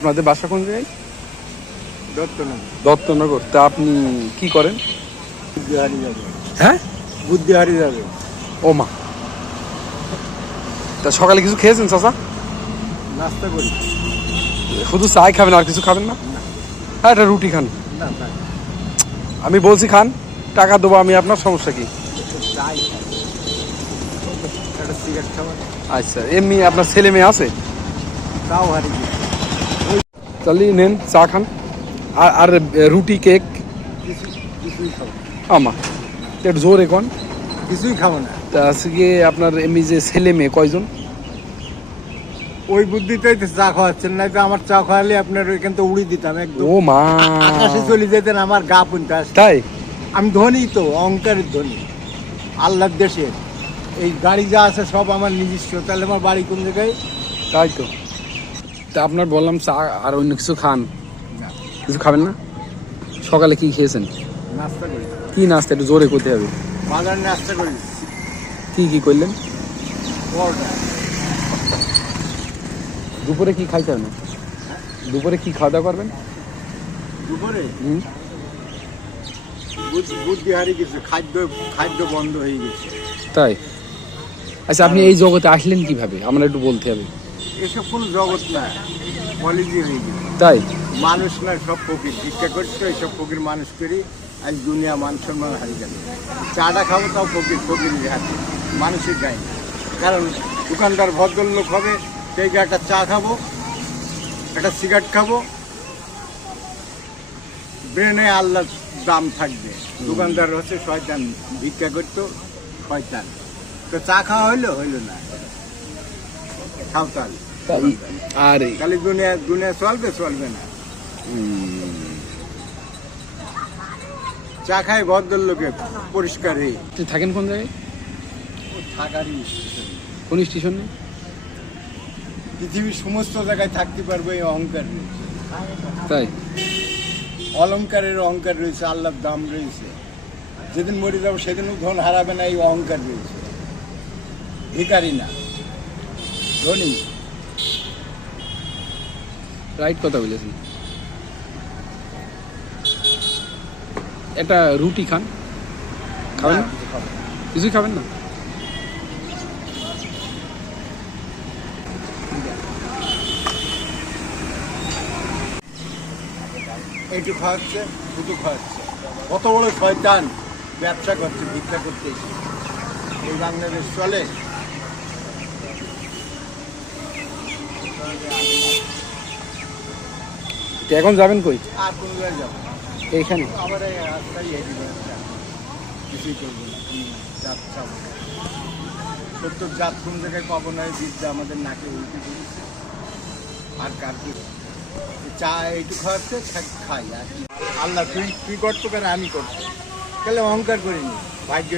আপনাদের বাসা কোন জায়গায়? দত্তনগর। দত্তনগর। তা আপনি কি করেন? বুদ্ধিহারি যাবে। হ্যাঁ, বুদ্ধিহারি যাবে। ও মা। তা সকালে কিছু খেয়েছেন চাচা? নাস্তা করি। শুধু চাই খাবেন, আর কিছু খাবেন না? হ্যাঁ, এটা রুটি খান। না, আমি বলছি খান, টাকা দেবো আমি, আপনার সমস্যা কি? চাই খাই। একটা সিগারেট খাবার। আচ্ছা, এমনি আপনার ছেলে মেয়ে আছে? তাও হারিয়ে গেছে। তাহলে নেন, চা খান। আর আর রুটি, কেক? কিছুই খাবো। আমা একটু জোরে কোন। কিছুই খাবো না। তা আজকে আপনার এমনি যে ছেলে মেয়ে কয়জন? ওই বুদ্ধিতেই তো চা খাওয়াচ্ছেন, নাই তো আমার চা খাওয়ালে আপনার ওইখান তো উড়িয়ে দিতাম একদম। ও মা, আকাশে চলে যেতেন, আমার গা পুনতে আসে। তাই? আমি ধনী তো, অহংকারের ধনী। আল্লাহর দেশের এই গাড়ি যা আছে সব আমার নিজস্ব। তাহলে আমার বাড়ি কোন জায়গায়? তাই তো। তা আপনার বললাম চা আর অন্য কিছু খান, না, কিছু খাবেন না? সকালে কি খেয়েছেন? নাস্তা করি। কি নাস্তা, একটু জোরে করতে হবে। বাজার নাস্তা করি। কি করলেন? পরোটা। দুপুরে কি খাইতে হবে না? দুপুরে কি খাওয়া দাওয়া করবেন? দুপুরে হুম, বুদ্ধি হারিয়ে গেছে, খাদ্য বন্ধ হয়ে গেছে। তাই? আচ্ছা, আপনি এই জগতে আসলেন কিভাবে, আমরা একটু বলতে হবে। এসব কোনো জগৎ না, কলেজই হয়ে গেছে। তাই? মানুষ না, সব ফকির। ভিক্ষা করছে, এইসব ফকির মানুষ করি। আজ দুনিয়া মান সম্মান হারিয়ে গেল। চাটা খাবো তাও ফকিরের হাতে, মানুষের গায়ে। কারণ দোকানদার ভদ্রলোক হবে, সেই একটা চা খাবো, একটা সিগারেট খাবো, ব্রেনে আল্লাহ দাম থাকবে। দোকানদার হচ্ছে শয়তান, ভিক্ষা করতো শয়তান। তো চা খাওয়া হইলো না, সাঁওতাল। আর তাহলে দুনিয়া চলবে না। চা খায় ভদ্রলোকে পরিষ্কার হয়ে। আপনি থাকেন কোন জায়গায়? থাকারই কোন স্টেশনে? পৃথিবীর সমস্ত জায়গায় থাকতে পারবো, এই অহংকার রয়েছে। তাই? অলংকারের অহংকার রয়েছে, আল্লাহর দাম রয়েছে। যেদিন মরে যাবো সেদিনও ধন হারাবে না, এই অহংকার রয়েছে। ভিখারি না, ধনী। রাইট কথা বলেছেন। একটা রুটি খান, খাবেন না? কিছুই খাবেন না? এইটু খাওয়াচ্ছে, দুটো খাওয়াচ্ছে। কত বড় শয়তান, ব্যবসা করছে, ভিক্ষা করতে এসে। এই বাংলাদেশ চলে। তো এখন যাবেন কই? আর কোন জায়গায় যাবো? এইখানে? আবার এই রাস্তায় হেঁটে বেড়াচ্ছে। কিছুই করবো না, জাত চাবো না। সত্য জাত কোন জায়গায় পাবো না, এই বিদ্যা আমাদের নাকে উল্টে পড়েছে। আর কার কি চা এইটু খাওয়াচ্ছে, খাই। আর আল্লাহ তুই করতো কেন, আমি করতো। তাহলে অহংকার করিনি, ভাগ্য